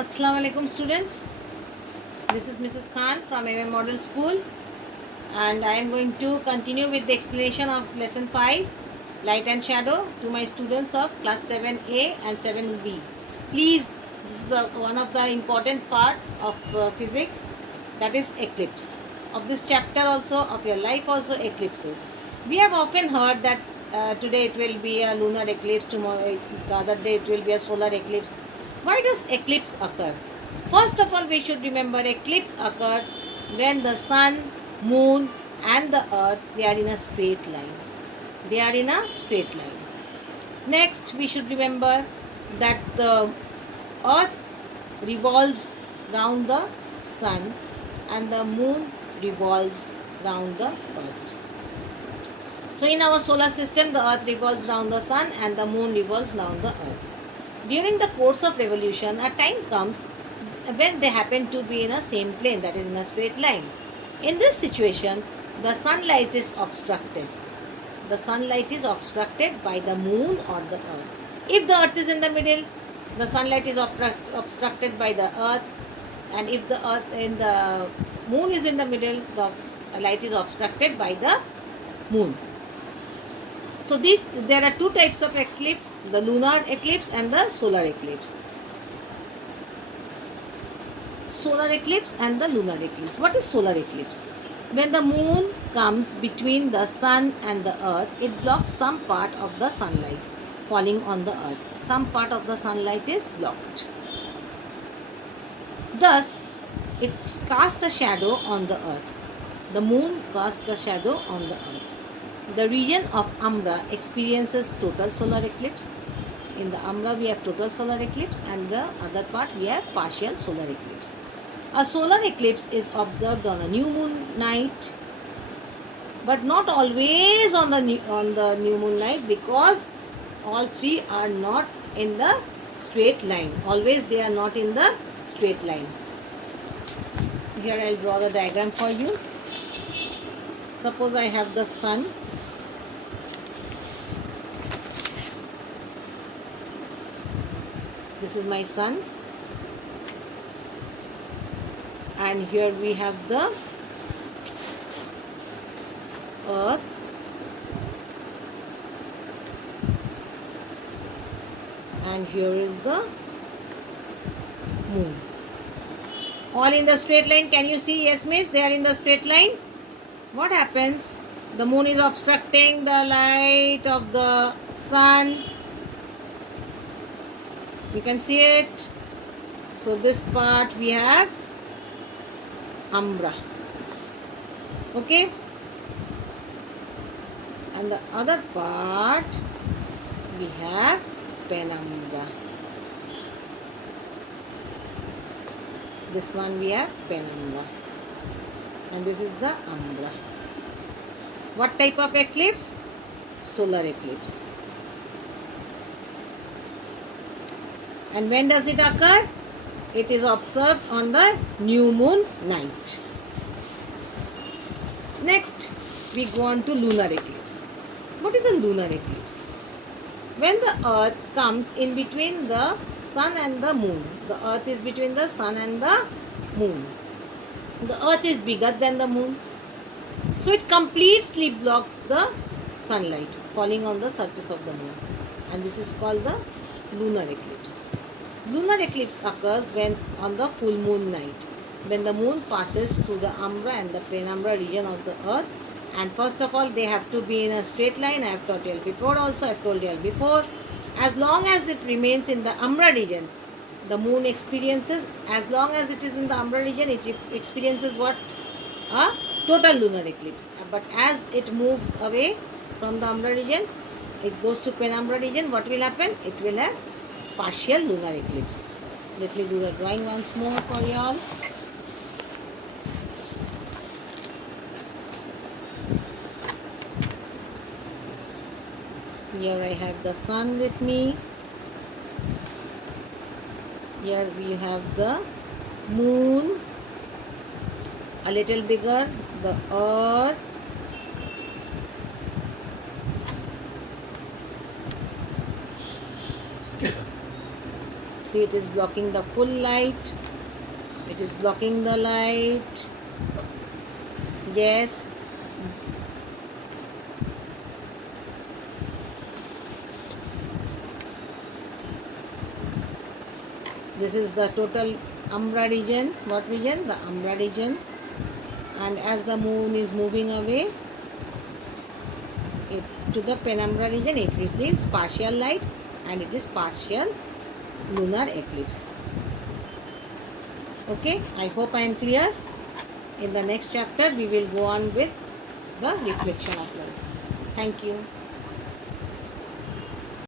Assalamu alaikum students. This is Mrs. Khan from MM Model School and I am going to continue with the explanation of lesson 5 light and shadow to my students of class 7A and 7B. Please, this is one of the important part of physics, that is eclipse. Of this chapter also, of your life also, eclipses. We have often heard that today it will be a lunar eclipse, tomorrow the other day it will be a solar eclipse. Why does eclipse occur? First of all, we should remember eclipse occurs when the sun, moon and the earth, they are in a straight line. They are in a straight line. Next, we should remember that the earth revolves round the sun and the moon revolves round the earth. So in our solar system, the earth revolves round the sun and the moon revolves round the earth. During the course of revolution, a time comes when they happen to be in a same plane, that is in a straight line. In this situation, the sunlight is obstructed. The sunlight is obstructed by the moon or the earth. If the earth is in the middle, the sunlight is obstructed by the earth, and if the earth in the moon is in the middle, the light is obstructed by the moon. So there are two types of eclipse, the lunar eclipse and the solar eclipse. Solar eclipse and the lunar eclipse. What is solar eclipse? When the moon comes between the sun and the earth, it blocks some part of the sunlight falling on the earth. Some part of the sunlight is blocked. Thus, it casts a shadow on the earth. The moon casts a shadow on the earth. The region of umbra experiences total solar eclipse. In the umbra we have total solar eclipse and the other part we have partial solar eclipse. A solar eclipse is observed on a new moon night, but not always on the new moon night, because all three are not in the straight line. Always they are not in the straight line. Here I will draw the diagram for you. Suppose I have the sun. This is my sun, and here we have the earth, and here is the moon. All in the straight line. Can you see? Yes, miss, they are in the straight line. What happens? The moon is obstructing the light of the sun. You can see it. So this part we have umbra. Okay. And the other part we have penumbra. This one we have penumbra. And this is the umbra. What type of eclipse? Solar eclipse. And when does it occur? It is observed on the new moon night. Next, we go on to lunar eclipse. What is a lunar eclipse? When the earth comes in between the sun and the moon. The earth is between the sun and the moon. The earth is bigger than the moon. So it completely blocks the sunlight falling on the surface of the moon. And this is called the lunar eclipse. Lunar eclipse occurs when on the full moon night, when the moon passes through the umbra and the penumbra region of the earth. And first of all, they have to be in a straight line. I have told you before also. I have told you before. As long as it remains in the umbra region, the moon experiences. As long as it is in the umbra region, it experiences what? A total lunar eclipse. But as it moves away from the umbra region, it goes to penumbra region. What will happen? It will have partial lunar eclipse. Let me do the drawing once more for you all. Here I have the sun with me. Here we have the moon, a little bigger, the earth, See, it is blocking the full light. It is blocking the light. Yes. This is the total umbra region. What region? The umbra region. And as the moon is moving away to the penumbra region, it receives partial light and it is partial lunar eclipse. Okay, I hope I am clear. In the next chapter, we will go on with the reflection of light. Thank you.